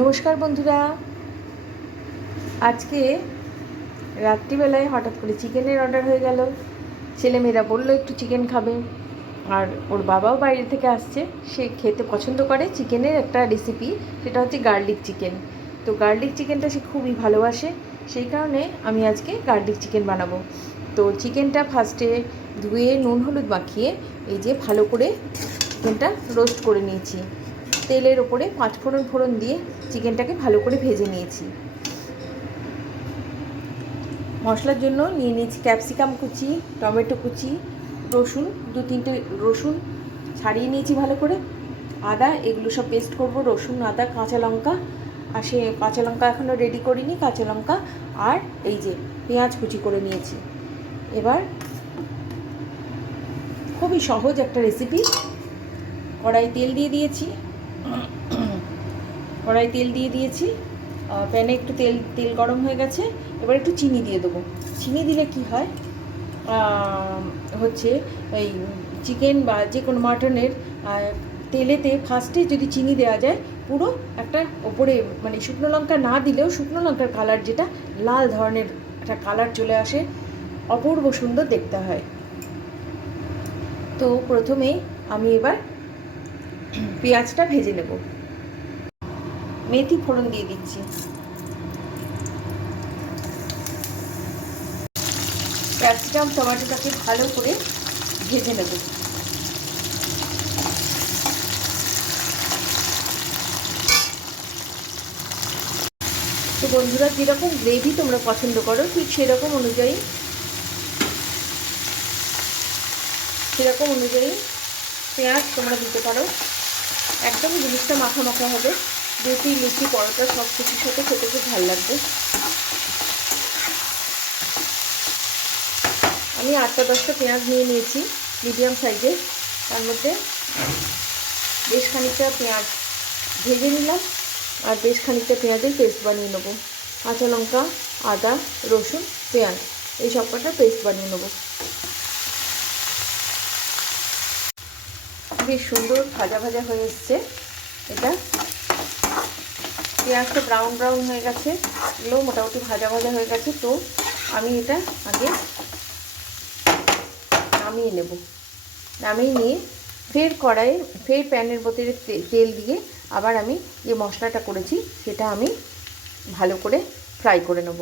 নমস্কার বন্ধুরা। আজকে রাত্রিবেলায় হঠাৎ করে চিকেনের অর্ডার হয়ে গেল। ছেলেমেয়েরা বললো একটু চিকেন খাবে, আর ওর বাবাও বাইরে থেকে আসছে, সে খেতে পছন্দ করে চিকেনের একটা রেসিপি, সেটা হচ্ছে গার্লিক চিকেন। তো গার্লিক চিকেনটা সে খুবই ভালোবাসে, সেই কারণে আমি আজকে গার্লিক চিকেন বানাবো। তো চিকেনটা ফার্স্টে ধুয়ে নুন হলুদ মাখিয়ে এই যে ভালো করে চিকেনটা রোস্ট করে নিয়েছি। তেলের ওপরে 5 ফোড়ন দিয়ে চিকেনটাকে ভালো করে ভেজে নিয়েছি। মশলার জন্য নিয়ে নিয়েছি ক্যাপসিকাম কুচি, টমেটো কুচি, রসুন 2-3টে রসুন ছাড়িয়ে নিয়েছি ভালো করে, আদা, এগুলো সব পেস্ট করব। রসুন, আদা, কাঁচা লঙ্কা, আর সে কাঁচা লঙ্কা এখনও রেডি করিনি, কাঁচা লঙ্কা আর এই যে পেঁয়াজ কুচি করে নিয়েছি। এবার খুবই সহজ একটা রেসিপি। কড়াই তেল দিয়ে দিয়েছি, প্যানে একটু তেল গরম হয়ে গেছে। এবার একটু চিনি দিয়ে দেবো। চিনি দিলে কি হয়, হচ্ছে এই চিকেন বা যে কোনো মাটনের তেলেতে ফার্স্টে যদি চিনি দেওয়া যায়, পুরো একটা ওপরে মানে শুকনো লঙ্কা না দিলেও শুকনো লঙ্কার কালার, যেটা লাল ধরনের একটা কালার চলে আসে, অপূর্ব সুন্দর দেখতে হয়। তো প্রথমে আমি এবার পেঁয়াজটা ভেজে নেব। মেথি ফোড়ন দিয়ে দিচ্ছি। ক্যাপসিকাম টমেটোটাকে ভালো করে ভেজে নেব। তো বন্ধুরা, যেরকম গ্রেভি তোমরা পছন্দ করো ঠিক সেরকম অনুযায়ী পেঁয়াজ তোমরা দিতে পারো। একদম জিনিসটা মাখা মাখা হবে, রুটি, লুচি, পরোটা সব কিছুর সাথে খেতে খুব ভালো লাগবে। আমি 8-10টা পেঁয়াজ নিয়ে নিয়েছি মিডিয়াম সাইজের। তার মধ্যে বেশ খানিকটা পেঁয়াজ ভেজে নিলাম, আর বেশ খানিকটা পেঁয়াজের পেস্ট বানিয়ে নেবো। কাঁচা লঙ্কা, আদা, রসুন, পেঁয়াজ এই সব কটা পেস্ট বানিয়ে নেবো। বেশ সুন্দর ভাজা ভাজা হয়ে এসছে। এটা পেঁয়াজটা ব্রাউন হয়ে গেছে, এগুলো মোটামুটি ভাজা হয়ে গেছে। তো আমি এটা আগে নামিয়ে নিয়ে ফের প্যানের বোতলে তেল দিয়ে আবার আমি যে মশলাটা করেছি সেটা আমি ভালো করে ফ্রাই করে নেব।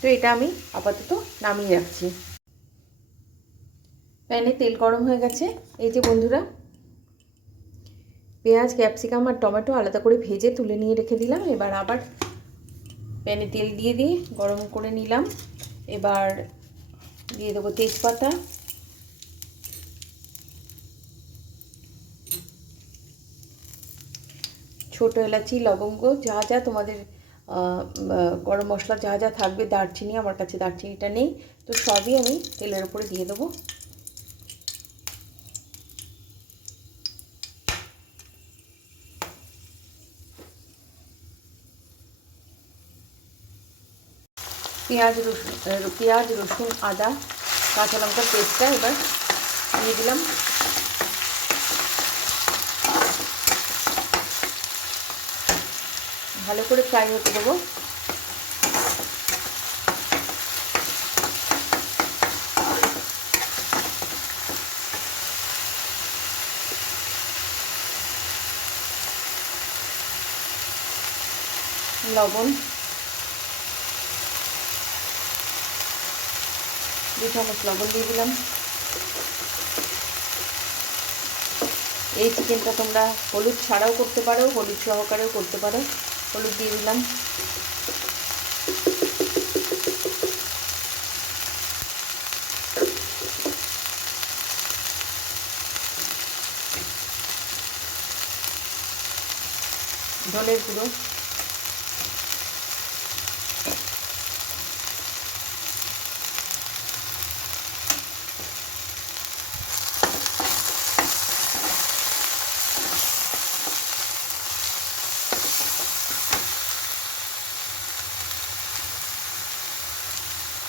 তো এটা আমি আপাতত নামিয়ে রাখছি। প্যানে তেল গরম হয়ে গেছে। এই যে বন্ধুরা, পেঁয়াজ, ক্যাপসিকাম আর টমেটো আলাদা করে ভেজে তুলে নিয়ে রেখে দিলাম। এবার আবার প্যানে তেল দিয়ে গরম করে নিলাম। এবার দিয়ে দেবো তেজপাতা, ছোটো এলাচি, লবঙ্গ, যা যা তোমাদের গরম মশলা যা যা থাকবে, দারচিনি, আমার কাছে দারচিনিটা নেই, তো সবই আমি তেলের উপরে দিয়ে দেবো। পেঁয়াজ, রসুন, আদা, কাঁচা লঙ্কার পেস্টটা এবার দিয়ে দিলাম। ভালো করে ফ্রাই হতে দেবো। লবণ 2 চামচ লবণ দিয়ে দিলাম। এই চিকেনটা তোমরা হলুদ ছাড়াও করতে পারো, হলুদ সহকারেও করতে পারো। হলুদ দিয়ে দিলাম। ধনের গুঁড়ো,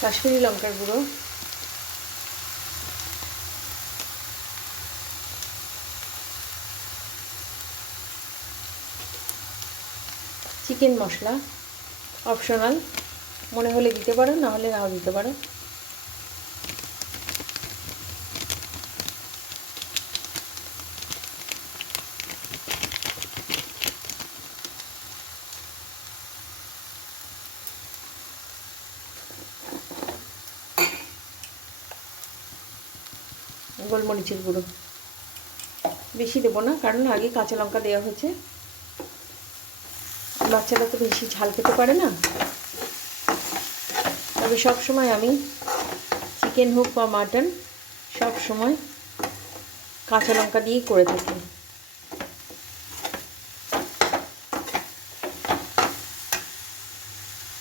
কাশ্মীরি লঙ্কার গুঁড়ো, চিকেন মশলা অপশনাল, মনে হলে দিতে পারো, না হলে নাও দিতে পারো। গোলমরিচের গুঁড়ো বেশি দেবো না, কারণ আগে কাঁচা লঙ্কা দেওয়া হয়েছে। বাচ্চারা তো বেশি ঝাল খেতে পারে না। তবে সব সময় আমি চিকেন হোক বা মাটন সব সময় কাঁচা লঙ্কা দিয়েই করে থাকি।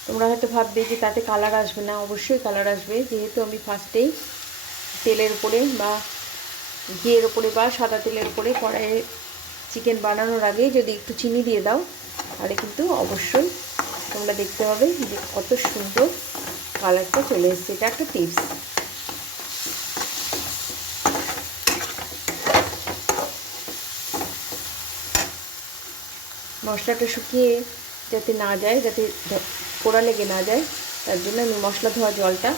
তোমরা হয়তো ভাববে যে তাতে কালার আসবে না, অবশ্যই কালার আসবে, যেহেতু আমি ফার্স্টেই তেলের উপরে বা ঘিয়ের উপরে বা সাদা তেলের উপরে কড়াইয়ে চিকেন বানানোর আগে যদি একটু চিনি দিয়ে দাও, তাহলে কিন্তু অবশ্যই তোমরা দেখতে পাবে যে কত সুন্দর কালারটা চলে এসছে। এটা একটা টিপস। মশলাটা শুকিয়ে যাতে না যায়, যাতে পোড়া লেগে না যায়, তার জন্য আমি মশলা ধোয়া জলটা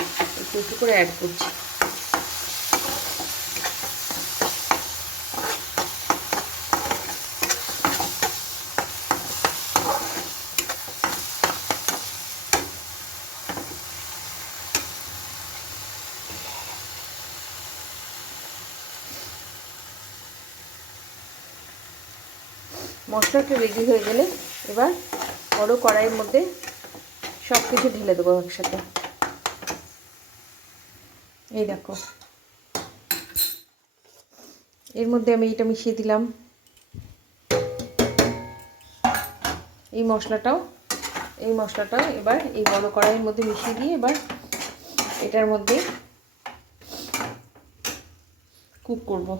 একটু একটু করে অ্যাড করছি। মশলাটা রেডি হয়ে গেলে এবার বড় কড়াইয়ের মধ্যে সব কিছু ঢেলে দেবো একসাথে। এই দেখো, এর মধ্যে আমি এটা মিশিয়ে দিলাম। এই মশলাটাও এবার এই বড় কড়াইয়ের মধ্যে মিশিয়ে দিয়ে এবার এটার মধ্যে কুক করব।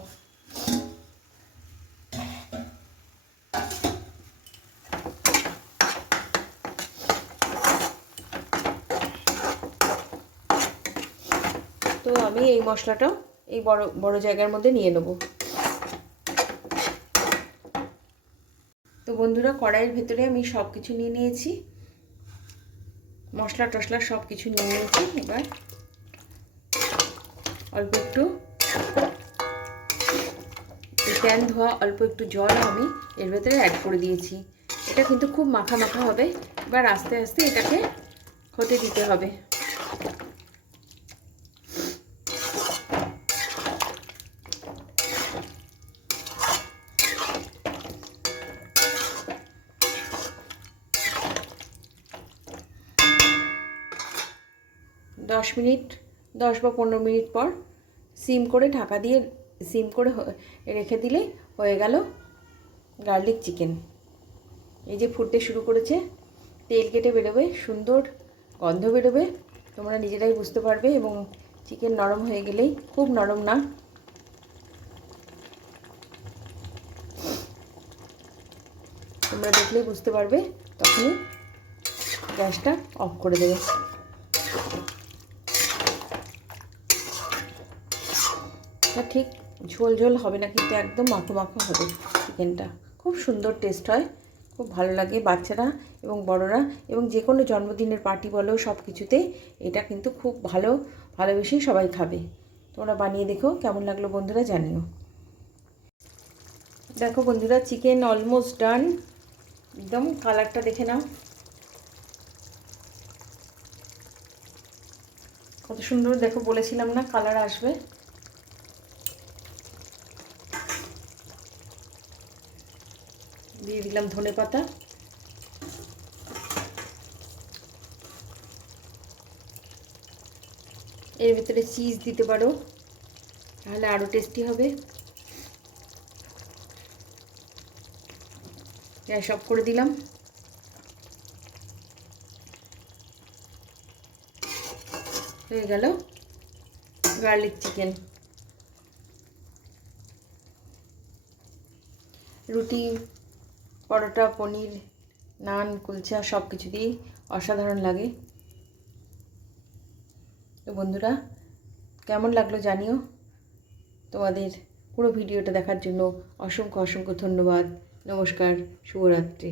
তো আমি এই মশলাটাও এই বড় জায়গার মধ্যে নিয়ে নেব। তো বন্ধুরা, কড়াইয়ের ভেতরে আমি সব কিছু নিয়ে নিয়েছি, মশলা টশলা সব কিছু নিয়ে নিয়েছি। এবার অল্প একটু প্যান ধোয়া অল্প একটু জল আমি এর ভেতরে অ্যাড করে দিয়েছি। এটা কিন্তু খুব মাখা মাখা হবে। এবার আস্তে আস্তে এটাকে হতে দিতে হবে। দশ বা 15 মিনিট পর সিম করে ঢাকা দিয়ে সিম করে রেখে দিলে হয়ে গেল গার্লিক চিকেন। এই যে ফুটতে শুরু করেছে, তেল কেটে বেরোবে, সুন্দর গন্ধ বেরোবে, তোমরা নিজেরাই বুঝতে পারবে। এবং চিকেন নরম হয়ে গেলেই, খুব নরম না, তোমরা দেখলেই বুঝতে পারবে, তখনই গ্যাসটা অফ করে দেবে। ঠিক ঝোল ঝোল হবে না, কিন্তু একদম মাখো মাখো হবে চিকেনটা। খুব সুন্দর টেস্ট হয়, খুব ভালো লাগে বাচ্চারা এবং বড়রা এবং যে কোনো জন্মদিনের পার্টি বলো, সব কিছুতে এটা কিন্তু খুব ভালোবেসেই সবাই খাবে। তোমরা বানিয়ে দেখো, কেমন লাগলো বন্ধুরা জানিও। দেখো বন্ধুরা, চিকেন অলমোস্ট ডান। একদম কালারটা দেখে নাও, কত সুন্দর। দেখো, বলেছিলাম না কালার আসবে। দিয়ে দিলাম ধনেপাতা। এর ভিতরে চিজ দিতে পারো, তাহলে আরও টেস্টি হবে। গ্যাস অফ করে দিলাম। হয়ে গেল গার্লিক চিকেন। রুটি, পরোটা, পনির, নান, কুলচা সব কিছু দিয়েই অসাধারণ লাগে। তো বন্ধুরা, কেমন লাগলো জানিও। তোমাদের পুরো ভিডিওটা দেখার জন্য অসংখ্য অসংখ্য ধন্যবাদ। নমস্কার, শুভরাত্রি।